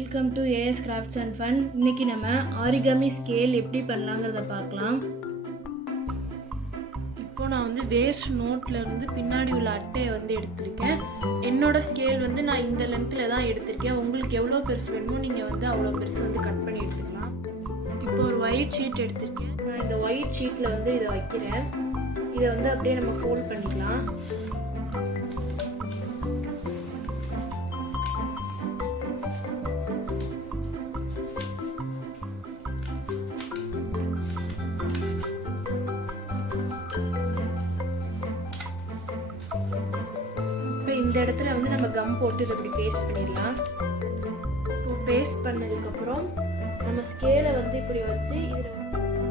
Welcome to as crafts and fun. இன்னைக்கு நம்ம origami scale எப்படி பண்ணலாங்கிறத பார்க்கலாம். இப்போ நான் வந்து வேஸ்ட் நோட்டில் இருந்து பின்னாடி உள்ள அட்டையை வந்து எடுத்திருக்கேன். என்னோட ஸ்கேல் வந்து நான் இந்த லென்த்தில் தான் எடுத்திருக்கேன். உங்களுக்கு எவ்வளோ பெருசு வேணுமோ நீங்கள் வந்து அவ்வளோ பெருசு வந்து கட் பண்ணி எடுத்துக்கலாம். இப்போ ஒரு ஒயிட் ஷீட் எடுத்திருக்கேன். நான் இந்த ஒயிட் ஷீட்டில் வந்து இதை வைக்கிறேன். இதை வந்து அப்படியே நம்ம ஃபோல்ட் பண்ணிக்கலாம். இந்த இடத்துல வந்து நம்ம கம் போட்டு இதை இப்படி பேஸ்ட் பண்ணிடலாம். இப்போ பேஸ்ட் பண்ணதுக்கப்புறம் நம்ம ஸ்கேலை வந்து இப்படி வச்சு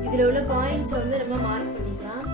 இதில் உள்ள பாயிண்ட்ஸை வந்து நம்ம மார்க் பண்ணிக்கலாம்.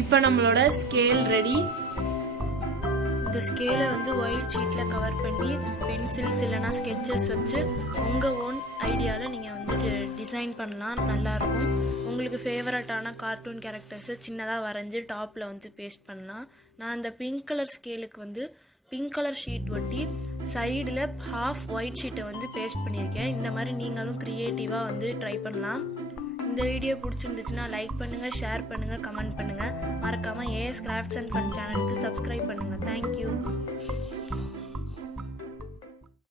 இப்போ நம்மளோட ஸ்கேல் ரெடி. இந்த ஸ்கேலை வந்து ஒயிட் ஷீட்டில் கவர் பண்ணி பென்சில்ஸ் இல்லைனா ஸ்கெட்சஸ் வச்சு உங்கள் ஓன் ஐடியாவில் நீங்கள் வந்து டிசைன் பண்ணலாம். நல்லாயிருக்கும். உங்களுக்கு ஃபேவரட்டான கார்ட்டூன் கேரக்டர்ஸை சின்னதாக வரைஞ்சி டாப்பில் வந்து பேஸ்ட் பண்ணலாம். நான் இந்த பிங்க் கலர் ஸ்கேலுக்கு வந்து பிங்க் கலர் ஷீட் ஒட்டி சைடில் ஹாஃப் ஒயிட் ஷீட்டை வந்து பேஸ்ட் பண்ணியிருக்கேன். இந்த மாதிரி நீங்களும் க்ரியேட்டிவாக வந்து ட்ரை பண்ணலாம். இந்த வீடியோ பிடிச்சிருந்துச்சுன்னா லைக் பண்ணுங்கள், ஷேர் பண்ணுங்கள், கமெண்ட் பண்ணுங்கள். மறக்காமல் ஏஎஸ் கிராஃப்ட்ஸ் அண்ட் ஃபன் சேனலுக்கு சப்ஸ்கிரைப் பண்ணுங்கள். தேங்க்யூ.